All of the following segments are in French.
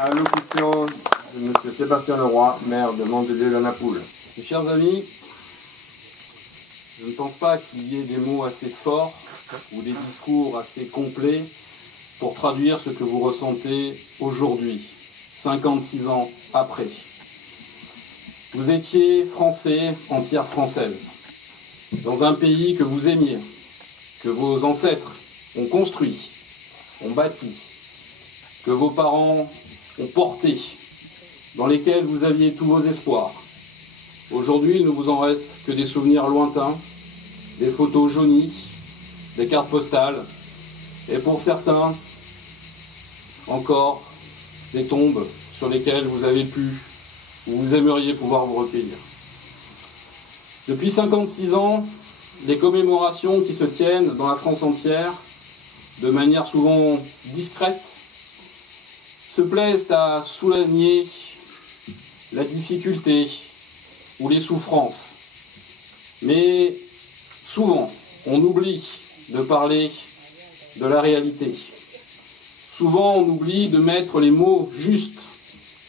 Allocution de M. Sébastien Leroy, maire de Mandelieu-la-Napoule. Mes chers amis, je ne pense pas qu'il y ait des mots assez forts ou des discours assez complets pour traduire ce que vous ressentez aujourd'hui, 56 ans après. Vous étiez français, entière française, dans un pays que vous aimiez, que vos ancêtres ont construit, ont bâti, que vos parents ont porté, dans lesquels vous aviez tous vos espoirs. Aujourd'hui, il ne vous en reste que des souvenirs lointains, des photos jaunies, des cartes postales, et pour certains, encore des tombes sur lesquelles vous avez pu, ou vous aimeriez pouvoir vous recueillir. Depuis 56 ans, les commémorations qui se tiennent dans la France entière, de manière souvent discrète, se plaisent à souligner la difficulté ou les souffrances. Mais souvent, on oublie de parler de la réalité. Souvent, on oublie de mettre les mots justes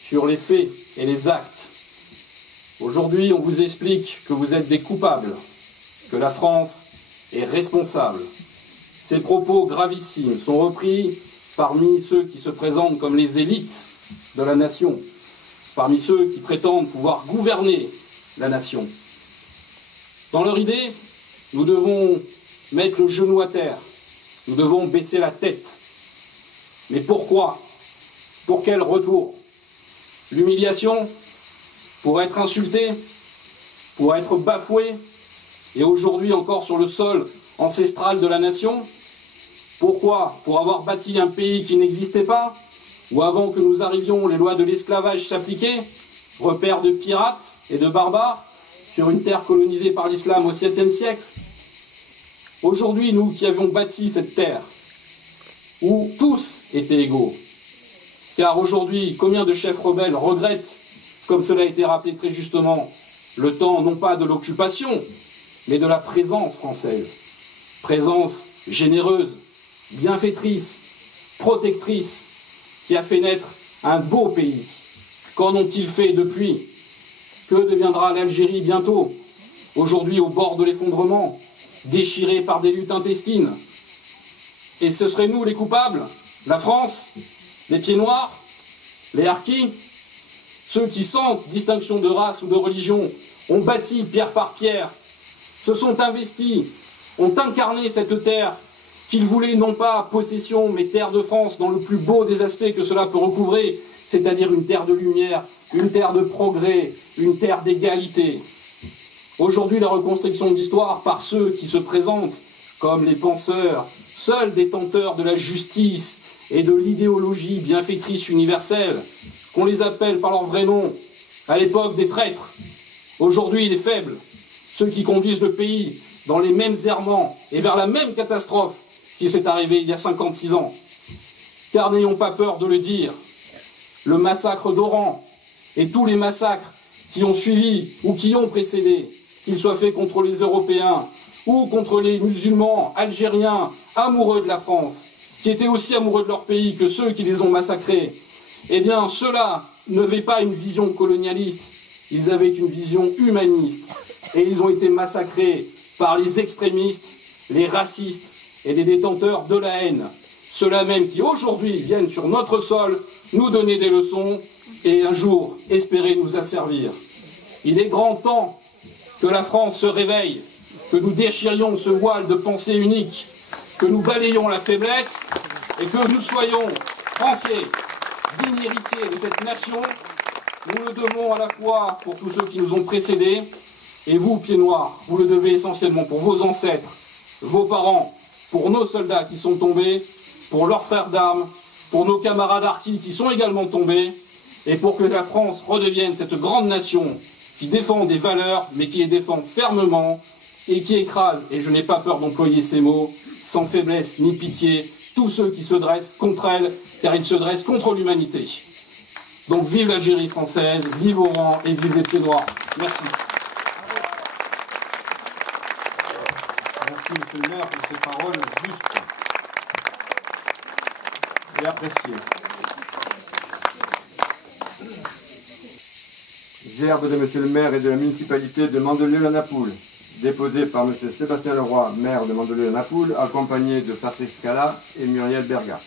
sur les faits et les actes. Aujourd'hui, on vous explique que vous êtes des coupables, que la France est responsable. Ces propos gravissimes sont repris parmi ceux qui se présentent comme les élites de la nation, parmi ceux qui prétendent pouvoir gouverner la nation. Dans leur idée, nous devons mettre le genou à terre, nous devons baisser la tête. Mais pourquoi? Pour quel retour? L'humiliation? Pour être insulté? Pour être bafoué? Et aujourd'hui encore sur le sol ancestral de la nation? Pourquoi? Pour avoir bâti un pays qui n'existait pas? Ou avant que nous arrivions, les lois de l'esclavage s'appliquaient? Repère de pirates et de barbares sur une terre colonisée par l'islam au 7e siècle? Aujourd'hui, nous qui avions bâti cette terre, où tous étaient égaux, car aujourd'hui, combien de chefs rebelles regrettent, comme cela a été rappelé très justement, le temps non pas de l'occupation, mais de la présence française. Présence généreuse, bienfaitrice, protectrice, qui a fait naître un beau pays. Qu'en ont-ils fait depuis? Que deviendra l'Algérie bientôt? Aujourd'hui au bord de l'effondrement, déchirée par des luttes intestines. Et ce seraient nous les coupables? La France? Les pieds noirs? Les harkis? Ceux qui, sans distinction de race ou de religion, ont bâti pierre par pierre, se sont investis, ont incarné cette terre qu'ils voulaient non pas possession, mais terre de France, dans le plus beau des aspects que cela peut recouvrer, c'est-à-dire une terre de lumière, une terre de progrès, une terre d'égalité. Aujourd'hui, la reconstruction de l'histoire par ceux qui se présentent comme les penseurs, seuls détenteurs de la justice et de l'idéologie bienfaitrice universelle, qu'on les appelle par leur vrai nom, à l'époque des traîtres, aujourd'hui les faibles, ceux qui conduisent le pays dans les mêmes errements et vers la même catastrophe qui s'est arrivée il y a 56 ans. Car n'ayons pas peur de le dire, le massacre d'Oran et tous les massacres qui ont suivi ou qui ont précédé, qu'ils soient faits contre les Européens ou contre les musulmans algériens amoureux de la France, qui étaient aussi amoureux de leur pays que ceux qui les ont massacrés, eh bien ceux-là n'avaient pas une vision colonialiste, ils avaient une vision humaniste et ils ont été massacrés par les extrémistes, les racistes et les détenteurs de la haine. Ceux-là même qui aujourd'hui viennent sur notre sol nous donner des leçons et un jour espérer nous asservir. Il est grand temps que la France se réveille, que nous déchirions ce voile de pensée unique, que nous balayions la faiblesse et que nous soyons français, dignes héritiers de cette nation. Nous le devons à la fois pour tous ceux qui nous ont précédés, et vous, pieds noirs, vous le devez essentiellement pour vos ancêtres, vos parents, pour nos soldats qui sont tombés, pour leurs frères d'armes, pour nos camarades harkis qui sont également tombés, et pour que la France redevienne cette grande nation qui défend des valeurs, mais qui les défend fermement, et qui écrase, et je n'ai pas peur d'employer ces mots, sans faiblesse ni pitié, tous ceux qui se dressent contre elle, car ils se dressent contre l'humanité. Donc vive l'Algérie française, vive Oran et vive les pieds noirs. Merci. Merci, monsieur le maire, pour ces paroles justes et appréciées. Gerbe de monsieur le maire et de la municipalité de Mandelieu-la-Napoule, déposé par monsieur Sébastien Leroy, maire de Mandelieu-la-Napoule, accompagné de Patrick Scala et Muriel Berga.